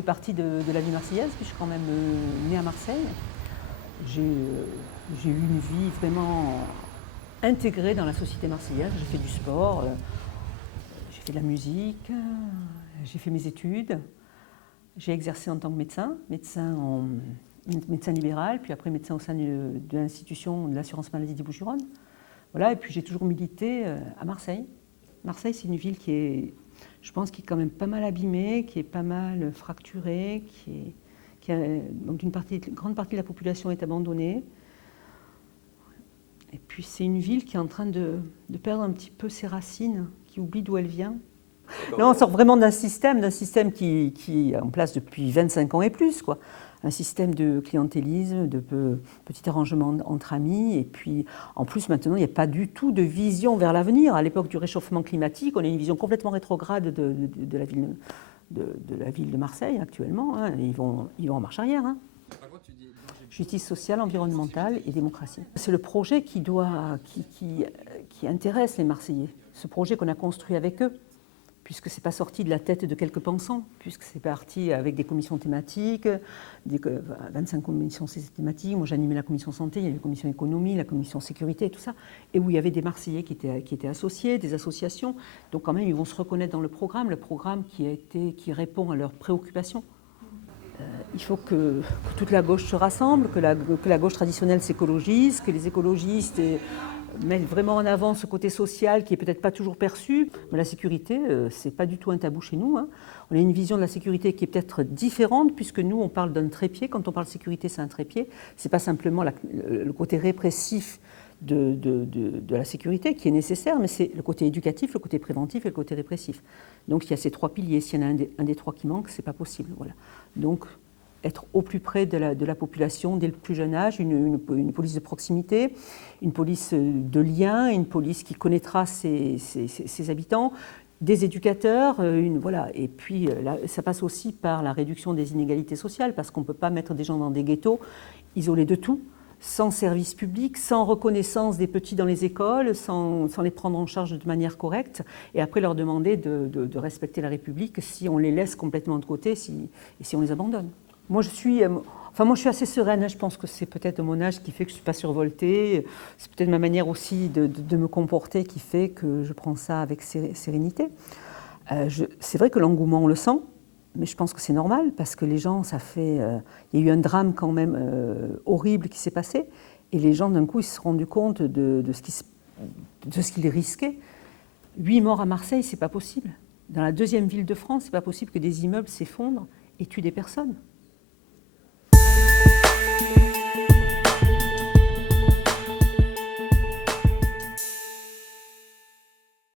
fais partie de la vie marseillaise, puis je suis quand même née à Marseille. J'ai eu une vie vraiment intégrée dans la société marseillaise. J'ai fait du sport, j'ai fait de la musique, j'ai fait mes études. J'ai exercé en tant que médecin libéral, puis après médecin au sein de l'institution de l'assurance maladie des Bouches-du-Rhône. Voilà, et puis j'ai toujours milité à Marseille. Marseille, c'est une ville qui est, je pense, qui est quand même pas mal abîmée, qui est pas mal fracturée, donc une grande partie de la population est abandonnée. Et puis c'est une ville qui est en train de perdre un petit peu ses racines, qui oublie d'où elle vient. Là, on sort vraiment d'un système qui est en place depuis 25 ans et plus, quoi. Un système de clientélisme, de petits arrangements entre amis. Et puis, en plus, maintenant, il n'y a pas du tout de vision vers l'avenir. À l'époque du réchauffement climatique, on a une vision complètement rétrograde de la ville de Marseille, actuellement. Hein. Ils vont en marche arrière. Hein. Justice sociale, environnementale et démocratie. C'est le projet qui intéresse les Marseillais. Ce projet qu'on a construit avec eux, puisque ce n'est pas sorti de la tête de quelques pensants, puisque c'est parti avec des commissions thématiques, 25 commissions thématiques. Moi, j'animais la commission santé, il y avait la commission économie, la commission sécurité et tout ça, et où il y avait des Marseillais qui étaient associés, des associations. Donc quand même, ils vont se reconnaître dans le programme qui répond à leurs préoccupations. Il faut que toute la gauche se rassemble, que la gauche traditionnelle s'écologise, que les écologistes mettent vraiment en avant ce côté social qui n'est peut-être pas toujours perçu. Mais la sécurité, ce n'est pas du tout un tabou chez nous. Hein. On a une vision de la sécurité qui est peut-être différente, puisque nous, on parle d'un trépied. Quand on parle de sécurité, c'est un trépied. Ce n'est pas simplement le côté répressif de la sécurité qui est nécessaire, mais c'est le côté éducatif, le côté préventif et le côté répressif. Donc il y a ces trois piliers. S'il y en a un des trois qui manque, ce n'est pas possible. Voilà. Donc être au plus près de la population dès le plus jeune âge, une police de proximité, une police de lien, une police qui connaîtra ses habitants, des éducateurs, voilà. Et puis là, ça passe aussi par la réduction des inégalités sociales, parce qu'on ne peut pas mettre des gens dans des ghettos, isolés de tout, sans service public, sans reconnaissance des petits dans les écoles, sans les prendre en charge de manière correcte, et après leur demander de respecter la République si on les laisse complètement de côté et si on les abandonne. Moi, je suis assez sereine. Je pense que c'est peut-être mon âge qui fait que je ne suis pas survoltée. C'est peut-être ma manière aussi de me comporter qui fait que je prends ça avec sérénité. C'est vrai que l'engouement, on le sent, mais je pense que c'est normal parce que les gens, il y a eu un drame quand même horrible qui s'est passé, et les gens, d'un coup, ils se sont rendus compte de ce qu'ils risquaient. 8 morts à Marseille, c'est pas possible. Dans la deuxième ville de France, c'est pas possible que des immeubles s'effondrent et tuent des personnes.